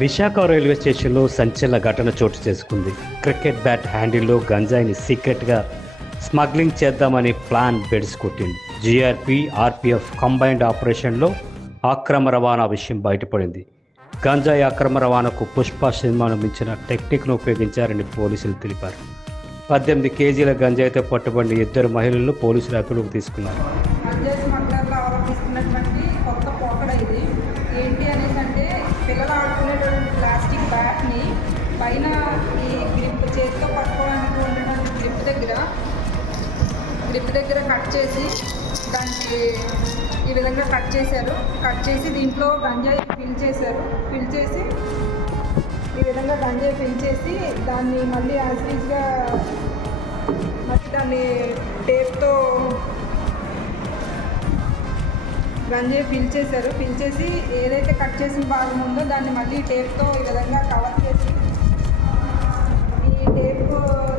Visakha railway స్టేషన్లో సంచలన ఘటన చోటు చేసుకుంది. క్రికెట్ బ్యాట్ హ్యాండిల్లో గంజాయిని సీక్రెట్గా స్మగ్లింగ్ చేద్దామని ప్లాన్ బెడిసికొట్టింది. జీఆర్పీ, ఆర్పీఎఫ్ కంబైన్డ్ ఆపరేషన్లో అక్రమ రవాణా విషయం బయటపడింది. గంజాయి అక్రమ రవాణాకు పుష్ప సినిమాను మించిన టెక్నిక్ను ఉపయోగించారని పోలీసులు తెలిపారు. 18 కేజీల గంజాయితో పట్టుబడిన 2 మహిళలను పోలీసులు అదుపులోకి తీసుకున్నారు. గంజాయి స్మగ్లర్లు ఆరోపిస్తున్నటువంటి కొత్త పోకడ ఇది. ఏంటి అనేసి అంటే పిల్లలు ఆడుకునేటువంటి ప్లాస్టిక్ బ్యాట్ని పైన ఈ గ్రిప్ చేతితో పట్టుకోవడానికి ఉన్నటువంటి గ్రిప్ దగ్గర కట్ చేసి దానికి ఈ విధంగా కట్ చేసి దీంట్లో గంజాయి ఫిల్ చేసి ఈ విధంగా గంజాయి ఫిల్ చేసి దాన్ని మళ్ళీ యాజ్గా దాన్ని టేప్తో గంజాయి ఫిల్ చేసి ఏదైతే కట్ చేసిన భాగం ఉందో దాన్ని మళ్ళీ టేప్తో ఈ విధంగా కవర్ చేసి ఈ టేప్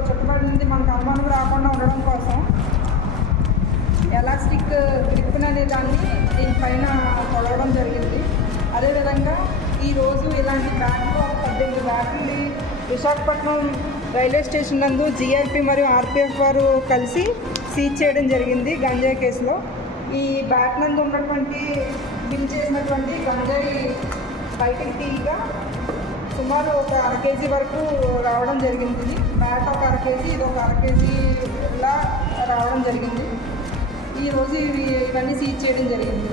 చుట్టబడింది మనకు అనుమానం రాకుండా ఉండడం కోసం ఎలాస్టిక్ గ్రిప్ అనే దాన్ని దీనిపైన కొలవడం జరిగింది. అదేవిధంగా ఈరోజు ఇలాంటి బ్యాట్లో 18 బ్యాట్లు విశాఖపట్నం రైల్వే స్టేషన్ నందు జీఆర్పీ మరియు ఆర్పీఎఫ్ వారు కలిసి సీజ్ చేయడం జరిగింది గంజాయి కేసులో. ఈ బ్యాట్ నందు ఉన్నటువంటి బిల్ చేసినటువంటి గంజాయి బయటికి తీయగా సుమారు ఒక 1/2 కేజీ వరకు రావడం జరిగింది. బ్యాట్ ఒక 1/2 కేజీ, ఇది ఒక 1/2 కేజీలా రావడం జరిగింది. ఈరోజు ఇవన్నీ సీజ్ చేయడం జరిగింది.